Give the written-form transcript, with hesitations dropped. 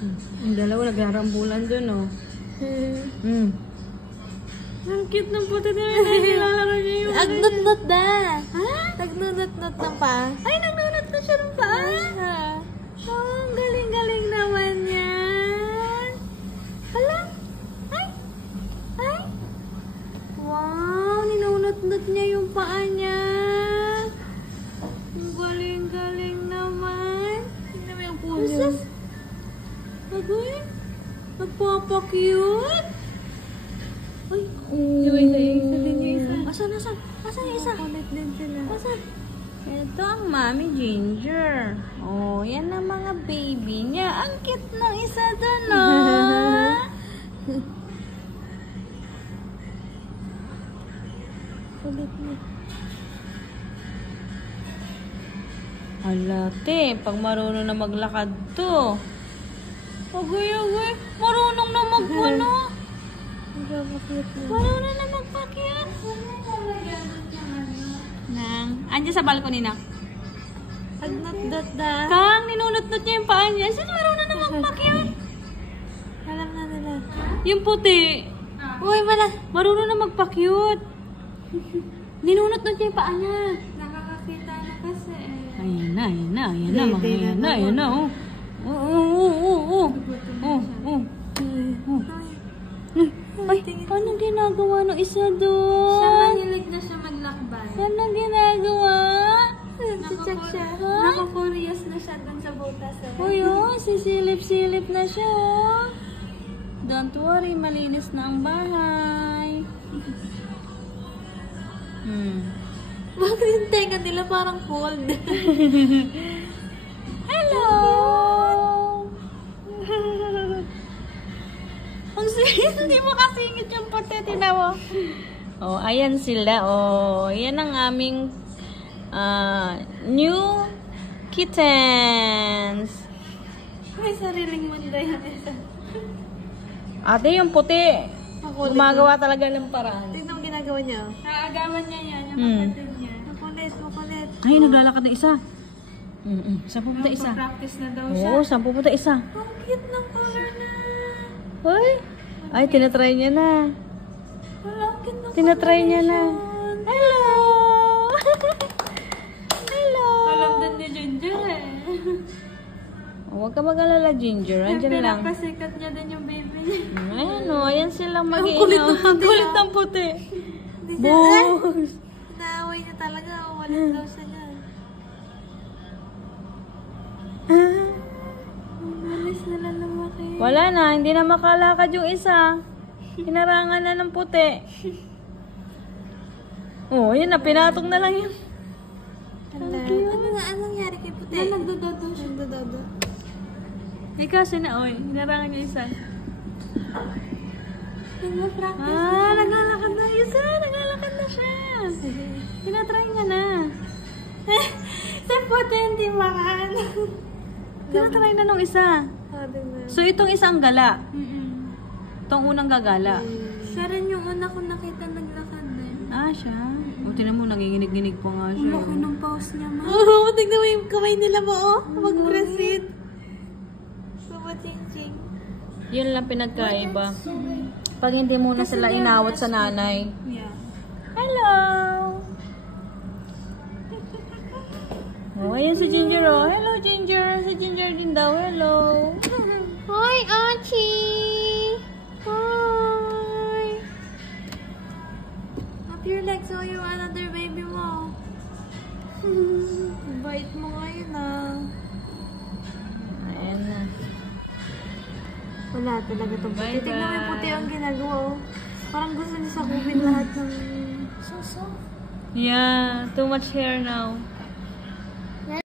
Ang dalawa naglarambulan dun, oh. Ang cute ng puti na nilalaro niya yung... Nagnut-nut na. Ha? Nagnunut-nut ng paa. Ay, nagnunot na siya ng paa. Oh, ang galing-galing naman yan. Hala? Ay! Ay! Wow, ninunot-nut niya yung paa niya. Ang galing-galing naman. Tingnan mo yung puso. Agoy, nagpapa-cute. Ay, Isa din yung isa. Asan yung isa? Kulit din sila. Asan? Ito ang Mami Ginger. Oh, yan ang mga baby niya. Ang cute ng isa doon, oh. Kulit mo. Halate, pag marunong na maglakad to. Agoy, marunong na magpuno. Marunong na magpakyat. Andiyan sa balcony na. Nagnut-nut na. Kang, ninunot-nut niya yung paa niya. Sino marunong na magpakyat? Alam na nila. Yung puti. Uy, Marunong na magpakyut. Ninunot-nut niya yung paa niya. nakakakita na kasi eh. Ayan na, oh. Ay, paano ginagawa ng isa doon? Mahilig na siya maglakbay. Paano ginagawa? Nag-check siya. Ha? Naka-curious na siya dun sa butas eh. Uy, oh, sisilip-silip na siya, oh. Don't worry, malinis na ang bahay. Bakit yung tenga nila parang cold? Hello! Ang sweet, hindi mo kasingit yung puti, tinawa. Oh, ayan sila, oh. Yan ang aming new kittens. May sariling mundo yan isa. Ate, yung puti, gumagawa talaga ng paraan. Tignan mo ginagawa niya. Naagawan niya yan, yung kapatid niya. Makulit. Ay, naglalakad na isa. Saan pupunta isa? Practice na daw siya. Oo, saan pupunta isa? Ang cute ng color na. Hoy! Ay, tinatry niya na. Wala, ang cute ng Tinatry niya na. coloration. Hello! Hello! Alam din ni Ginger eh. Huwag ka mag-alala, Ginger. Andyan lang. Pinapasikat niya din yung baby niya. Ayan o, ayan silang mag-iinaw. kulit ng puti, Ang kulit ah. ng puti. Hindi siya, Boos! naaway niya talaga. Walang daw siya niya. Malis na lang lumaki. Wala na, hindi na makalakad yung isa. Hinarangan na ng puti. Oh, yun na, pinatong na lang yun. Anong nangyari kay puti? Nagdododo siya. Nagdododo. Ikaw, sinaoy. Hinarangan niya isa. Nagma-practice. Naglalakad na isa. Naglalakad na siya. Tinatry niya na. Sa puti hindi makan. Tinatry na nung isa. So, itong isang gala. Itong unang gagala. Siya rin yung una ko nakita naglakad din. Ah, siya. O, tinan mo, nanginginig-ginig pa nga siya. Ang laki ng pause niya, ma. Oo, tignan mo yung kamay nila mo, oh. Mag-proceed. Ching-ching. Yun lang pinagkaiba. Pag hindi muna sila inawat sa nanay. Yeah. Hello! Oh, ayan si Ginger, oh. Hello, Ginger. Si Ginger din daw. Hello. Hi, Archie! Hi! Up your legs, oh, yung another baby mo. Bait mo ngayon, ah. Ayan na. Wala talaga itong puti. Bye-bye. Tignan mo yung puti ang ginagawa, oh. Parang gusto niya sakupin lahat ng suso. Yeah, too much hair now.